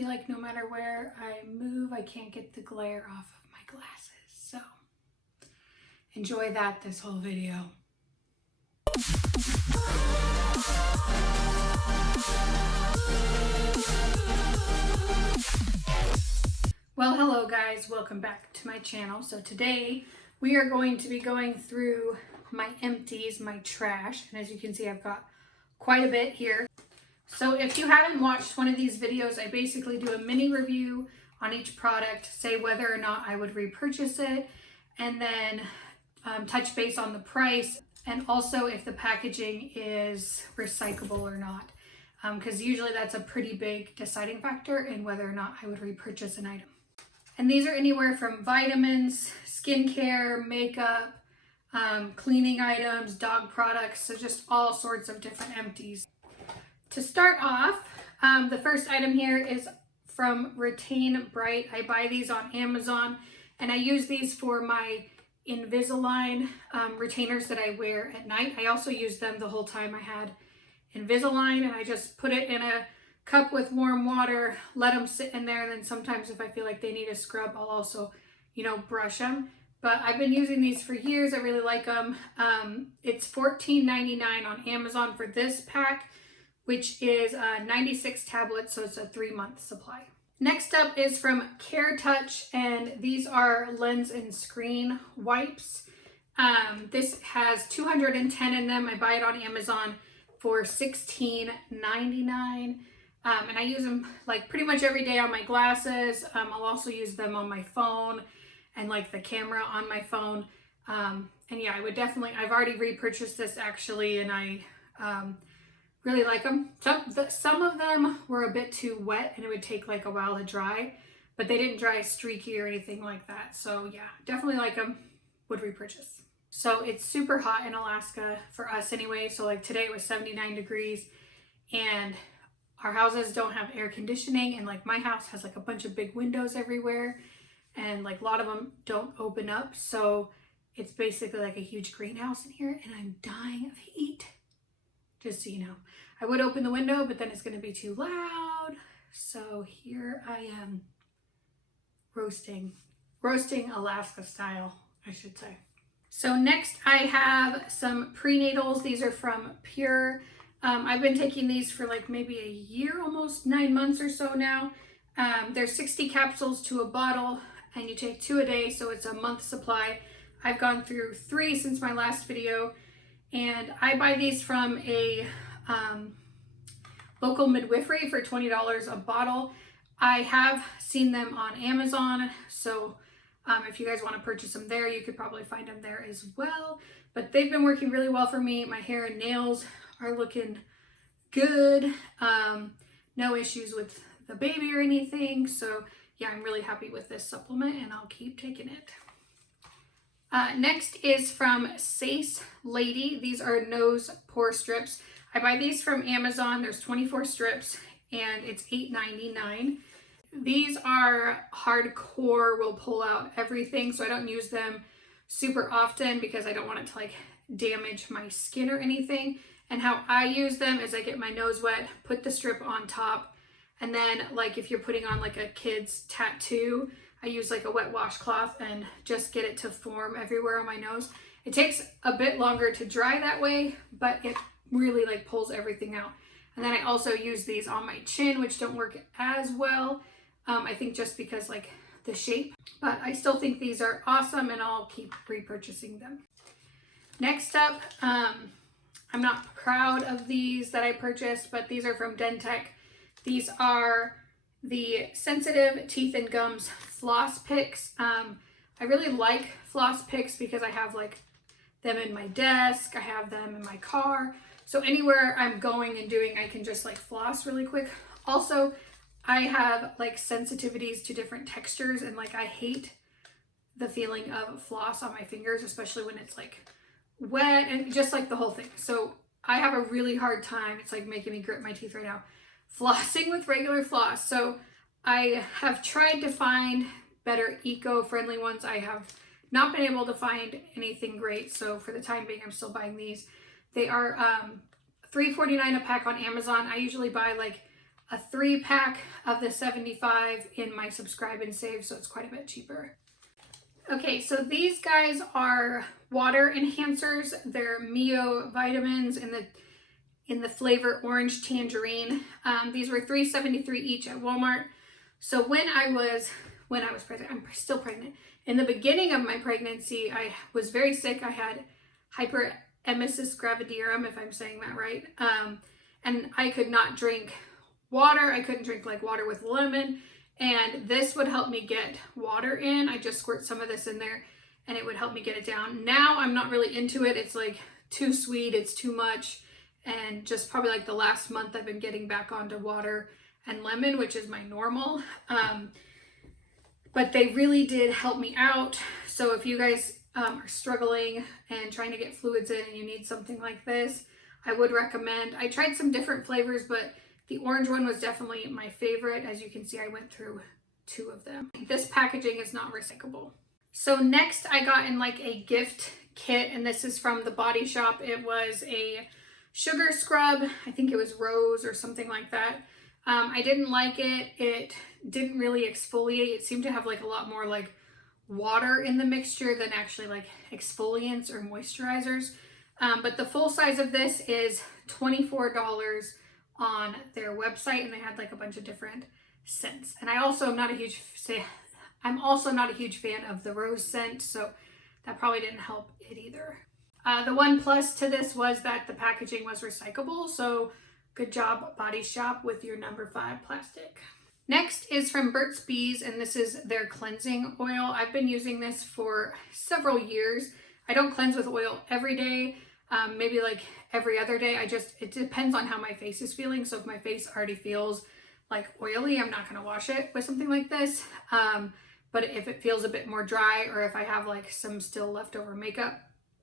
feel like no matter where I move, I can't get the glare off of my glasses. So enjoy that this whole video. Well, hello guys, welcome back to my channel. So today we are going to be going through my empties, my trash, and as you can see, I've got quite a bit here. So if you haven't watched one of these videos, I basically do a mini review on each product, say whether or not I would repurchase it, and then touch base on the price, and also if the packaging is recyclable or not, because usually that's a pretty big deciding factor in whether or not I would repurchase an item. And these are anywhere from vitamins, skincare, makeup, cleaning items, dog products, so just all sorts of different empties. To start off, the first item here is from Retain Bright. I buy these on Amazon, and I use these for my Invisalign retainers that I wear at night. I also use them the whole time I had Invisalign, and I just put it in a cup with warm water, let them sit in there, and then sometimes if I feel like they need a scrub, I'll also, brush them. But I've been using these for years. I really like them. It's $14.99 on Amazon for this pack, which is 96 tablets, so it's a 3-month supply. Next up is from Care Touch, and these are lens and screen wipes. This has 210 in them. I buy it on Amazon for $16.99. And I use them like pretty much every day on my glasses. I'll also use them on my phone and like the camera on my phone. And yeah, I would definitely, I've already repurchased this actually, and I really like them. Some of them were a bit too wet and it would take like a while to dry, but they didn't dry streaky or anything like that. So yeah, definitely like them, would repurchase. So it's super hot in Alaska for us anyway. So like today it was 79 degrees, and our houses don't have air conditioning, and like my house has like a bunch of big windows everywhere, and like a lot of them don't open up. So it's basically like a huge greenhouse in here, and I'm dying of heat. Just so you know, I would open the window, but then it's going to be too loud. So here I am roasting Alaska style, I should say. So next I have some prenatals. These are from Pure. I've been taking these for like maybe a year, almost 9 months or so now. There's 60 capsules to a bottle, and you take 2 a day, so it's a month supply. I've gone through 3 since my last video. And I buy these from a local midwifery for $20 a bottle. I have seen them on Amazon, so if you guys want to purchase them there, you could probably find them there as well. But they've been working really well for me. My hair and nails are looking good. No issues with the baby or anything. So yeah, I'm really happy with this supplement, and I'll keep taking it. Next is from Sace Lady. These are nose pore strips. I buy these from Amazon. There's 24 strips, and it's $8.99. These are hardcore, will pull out everything, so I don't use them super often because I don't want it to like damage my skin or anything. And how I use them is I get my nose wet, put the strip on top, and then like if you're putting on like a kid's tattoo, I use like a wet washcloth and just get it to form everywhere on my nose. It takes a bit longer to dry that way, but it really like pulls everything out. And then I also use these on my chin, which don't work as well. I think just because like the shape, but I still think these are awesome, and I'll keep repurchasing them. Next up, I'm not proud of these that I purchased, but these are from Dentech. These are the Sensitive Teeth and Gums floss picks. I really like floss picks because I have like them in my desk, I have them in my car, so anywhere I'm going and doing, I can just like floss really quick. Also, I have like sensitivities to different textures, and like I hate the feeling of floss on my fingers, especially when it's like wet and just like the whole thing. So I have a really hard time, it's like making me grit my teeth right now, flossing with regular floss. So I have tried to find better eco-friendly ones. I have not been able to find anything great, so for the time being I'm still buying these. They are $3.49 a pack on Amazon. I usually buy like a 3-pack of the 75 in my subscribe and save, so it's quite a bit cheaper. Okay, so these guys are water enhancers. They're Mio vitamins in the flavor orange tangerine. These were $3.73 each at Walmart. So when I was pregnant, I'm still pregnant. In the beginning of my pregnancy, I was very sick. I had hyperemesis gravidarum, if I'm saying that right. And I could not drink water. I couldn't drink like water with lemon. And this would help me get water in. I just squirt some of this in there and it would help me get it down. Now I'm not really into it. It's like too sweet. It's too much. And just probably like the last month I've been getting back onto water and lemon, which is my normal. But they really did help me out. So if you guys are struggling and trying to get fluids in and you need something like this, I would recommend. I tried some different flavors, but the orange one was definitely my favorite. As you can see, I went through 2 of them. This packaging is not recyclable. So next I got in like a gift kit, and this is from the Body Shop. It was a sugar scrub. I think it was rose or something like that. I didn't like it. It didn't really exfoliate. It seemed to have like a lot more like water in the mixture than actually like exfoliants or moisturizers. But the full size of this is $24 on their website, and they had like a bunch of different scents. And I'm also not a huge fan of the rose scent, so that probably didn't help it either. The one plus to this was that the packaging was recyclable, so good job, Body Shop, with your number 5 plastic. Next is from Burt's Bees, and this is their cleansing oil. I've been using this for several years. I don't cleanse with oil every day, maybe like every other day. It depends on how my face is feeling. So if my face already feels like oily, I'm not gonna wash it with something like this. But if it feels a bit more dry, or if I have like some still leftover makeup,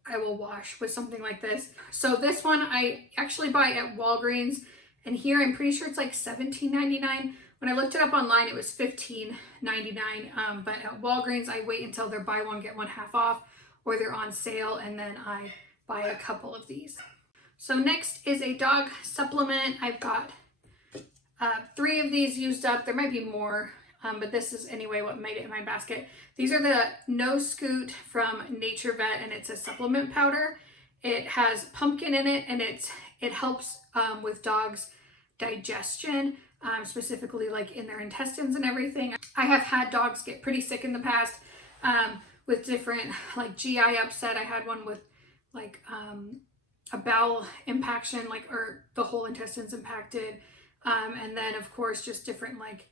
I will wash with something like this. So this one I actually buy at Walgreens, and here I'm pretty sure it's like $17.99. When I looked it up online, it was $15.99. But at Walgreens, I wait until they're buy one, get one half off, or they're on sale, and then I buy a couple of these. So next is a dog supplement. I've got 3 of these used up. There might be more, but this is anyway what made it in my basket. These are the No Scoot from Nature Vet, and it's a supplement powder. It has pumpkin in it, and it helps with dogs' digestion, specifically like in their intestines and everything. I have had dogs get pretty sick in the past with different like GI upset. I had one with like a bowel impaction, like, or the whole intestines impacted. And then of course, just different like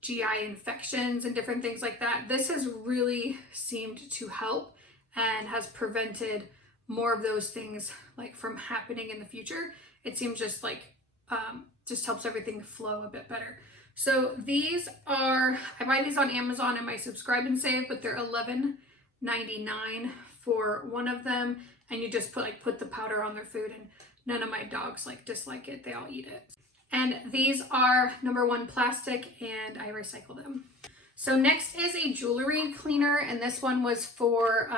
GI infections and different things like that. This has really seemed to help and has prevented more of those things like from happening in the future. It seems just like, just helps everything flow a bit better. So these are, I buy these on Amazon in my subscribe and save, but they're $11.99 for one of them. And you just put the powder on their food, and none of my dogs like dislike it. They all eat it. And these are number 1 plastic, and I recycle them. So next is a jewelry cleaner, and this one was for,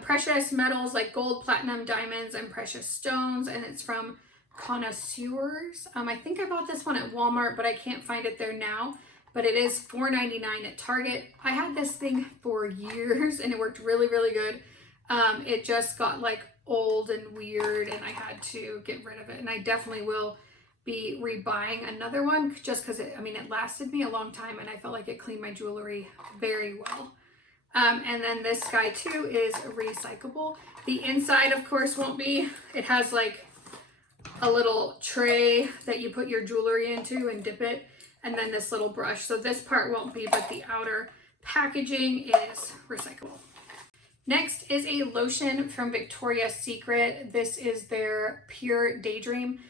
precious metals like gold, platinum, diamonds, and precious stones, and it's from Connoisseurs. I think I bought this one at Walmart, but I can't find it there now. But it is $4.99 at Target. I had this thing for years, and it worked really, really good. It just got like old and weird, and I had to get rid of it. And I definitely will be rebuying another one, just because it lasted me a long time, and I felt like it cleaned my jewelry very well. And then this guy too is recyclable. The inside, of course, won't be. It has like a little tray that you put your jewelry into and dip it, and then this little brush. So this part won't be, but the outer packaging is recyclable. Next is a lotion from Victoria's Secret. This is their Pure Daydream.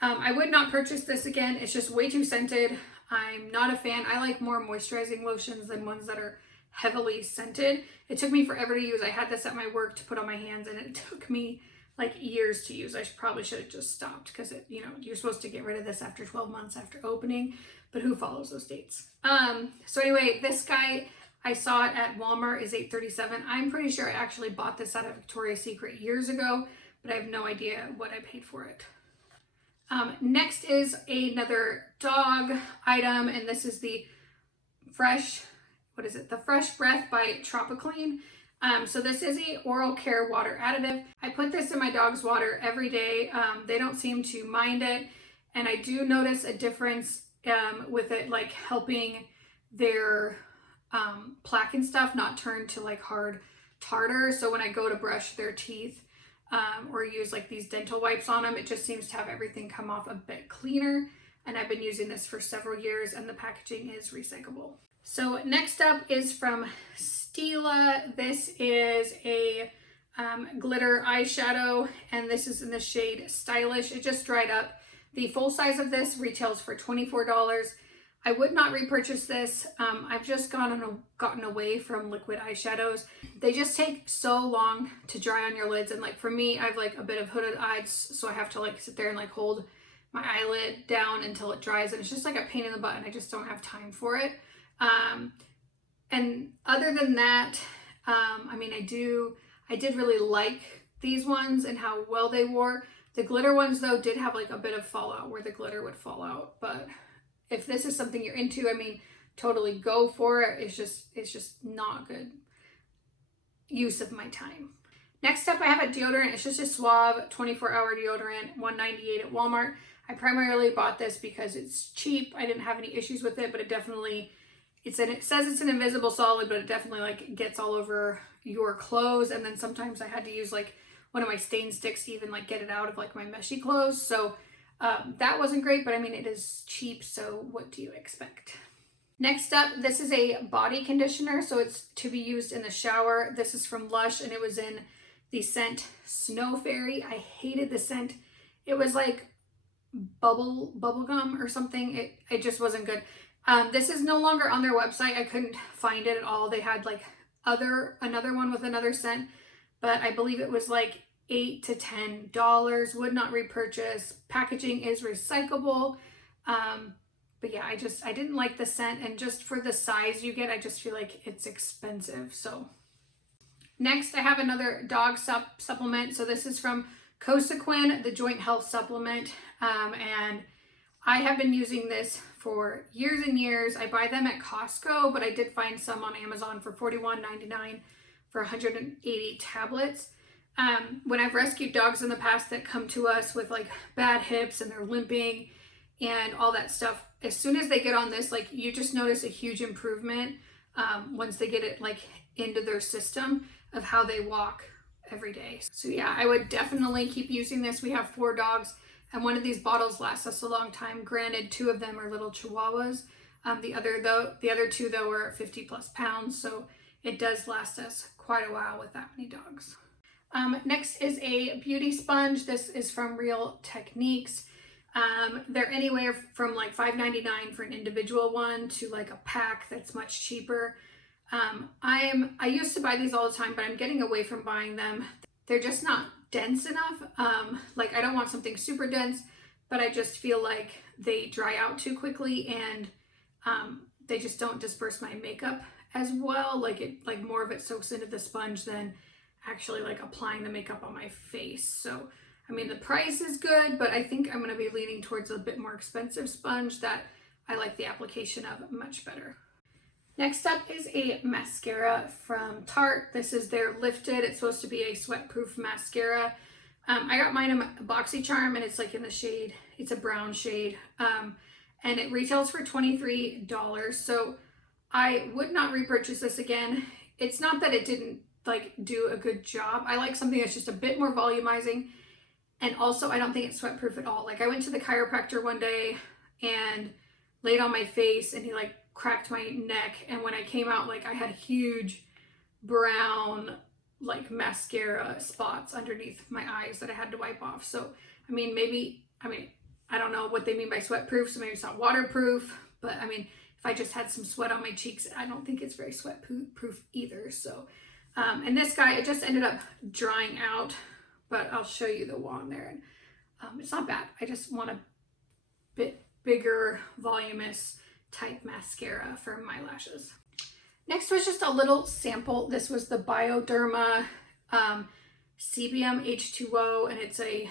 I would not purchase this again. It's just way too scented. I'm not a fan. I like more moisturizing lotions than ones that are heavily scented. It took me forever to use. I had this at my work to put on my hands, and it took me like years to use. I probably should have just stopped, because you're supposed to get rid of this after 12 months after opening, but who follows those dates? So anyway, this guy, I saw it at Walmart, is $8.37. I'm pretty sure I actually bought this out of Victoria's Secret years ago, but I have no idea what I paid for it. Next is another dog item, and this is the Fresh, what is it? The Fresh Breath by Tropiclean. So this is a oral care water additive. I put this in my dog's water every day. They don't seem to mind it, and I do notice a difference with it, like helping their plaque and stuff not turn to like hard tartar. So when I go to brush their teeth or use like these dental wipes on them, it just seems to have everything come off a bit cleaner. And I've been using this for several years, and the packaging is recyclable. So next up is from Stila. This is a glitter eyeshadow, and this is in the shade Stylish. It just dried up. The full size of this retails for $24. I would not repurchase this. I've just gotten away from liquid eyeshadows. They just take so long to dry on your lids, and like for me, I have like a bit of hooded eyes, so I have to like sit there and like hold my eyelid down until it dries, and it's just like a pain in the butt, and I just don't have time for it. And other than that, I mean, I did really like these ones and how well they wore. The glitter ones though did have like a bit of fallout where the glitter would fall out, but if this is something you're into, I mean, totally go for it. It's just not good use of my time. Next up, I have a deodorant. It's just a Suave 24-hour deodorant, $1.98 at Walmart. I primarily bought this because it's cheap. I didn't have any issues with it, but it definitely, it says it's an invisible solid, but it definitely like gets all over your clothes. And then sometimes I had to use like one of my stain sticks to even like get it out of like my meshy clothes. So that wasn't great, but I mean, it is cheap. So what do you expect? Next up, this is a body conditioner. So it's to be used in the shower. This is from Lush, and it was in the scent Snow Fairy. I hated the scent. It was like bubble gum or something. It just wasn't good. This is no longer on their website. I couldn't find it at all. They had like another one with another scent, but I believe it was like $8 to $10. Would not repurchase. Packaging is recyclable. But yeah, I didn't like the scent, and just for the size you get, I just feel like it's expensive. So next, I have another dog supplement. So this is from Cosequin, the joint health supplement. And I have been using this for years and years. I buy them at Costco, but I did find some on Amazon for $41.99 for 180 tablets. When I've rescued dogs in the past that come to us with like bad hips and they're limping and all that stuff, as soon as they get on this, like you just notice a huge improvement once they get it like into their system of how they walk every day. So yeah, I would definitely keep using this. We have 4 dogs, and one of these bottles lasts us a long time. Granted, 2 of them are little Chihuahuas. The other 2 though are 50 plus pounds, so it does last us quite a while with that many dogs. Next is a beauty sponge. This is from Real Techniques. They're anywhere from like $5.99 for an individual one to like a pack that's much cheaper. I used to buy these all the time, but I'm getting away from buying them. They're just not dense enough. Like I don't want something super dense, but I just feel like they dry out too quickly, and they just don't disperse my makeup as well. Like more of it soaks into the sponge than actually like applying the makeup on my face. So I mean, the price is good, but I think I'm going to be leaning towards a bit more expensive sponge that I like the application of much better. Next up is a mascara from Tarte. This is their Lifted. It's supposed to be a sweat-proof mascara. I got mine in BoxyCharm, and it's like in the shade, it's a brown shade, and it retails for $23. So I would not repurchase this again. It's not that it didn't like do a good job. I like something that's just a bit more volumizing. And also, I don't think it's sweat proof at all. Like I went to the chiropractor one day and laid on my face, and he like cracked my neck. And when I came out, like I had huge brown like mascara spots underneath my eyes that I had to wipe off. So, I mean, I don't know what they mean by sweat proof. So maybe it's not waterproof, but I mean, if I just had some sweat on my cheeks, I don't think it's very sweat proof either. So, and this guy, it just ended up drying out. But I'll show you the wand there. And it's not bad. I just want a bit bigger, voluminous type mascara for my lashes. Next was just a little sample. This was the Bioderma CBM H2O, and it's a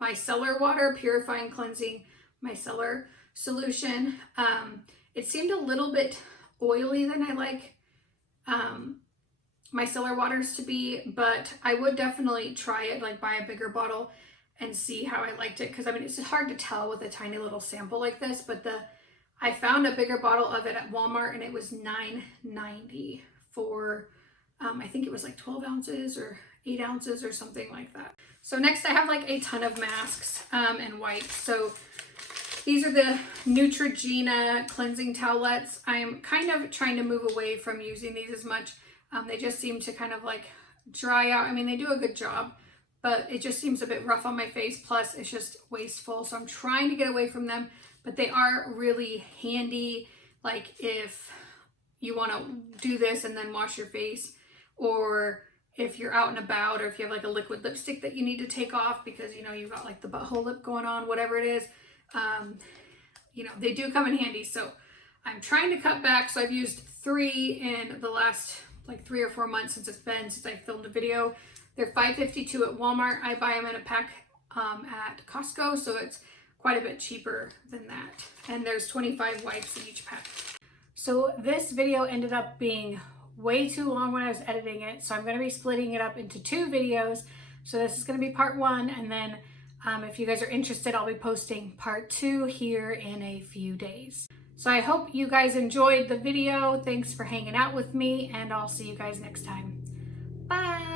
micellar water, purifying, cleansing micellar solution. It seemed a little bit oily than I like micellar waters to be, but I would definitely try it, like buy a bigger bottle and see how I liked it. Because I mean, it's hard to tell with a tiny little sample like this, but I found a bigger bottle of it at Walmart and it was $9.90 for, I think it was like 12 ounces or 8 ounces or something like that. So next I have like a ton of masks and wipes. So these are the Neutrogena cleansing towelettes. I'm kind of trying to move away from using these as much. They just seem to kind of like dry out. I mean, they do a good job, but it just seems a bit rough on my face. Plus it's just wasteful. So I'm trying to get away from them, but they are really handy. Like if you want to do this and then wash your face, or if you're out and about, or if you have like a liquid lipstick that you need to take off because, you know, you've got like the butthole lip going on, whatever it is, you know, they do come in handy. So I'm trying to cut back. So I've used 3 in the last like 3 or 4 months since I filmed a video. They're $5.52 at Walmart. I buy them in a pack at Costco, so it's quite a bit cheaper than that. And there's 25 wipes in each pack. So this video ended up being way too long when I was editing it, so I'm going to be splitting it up into 2 videos. So this is going to be part 1, and then if you guys are interested, I'll be posting part 2 here in a few days. So I hope you guys enjoyed the video. Thanks for hanging out with me, and I'll see you guys next time. Bye!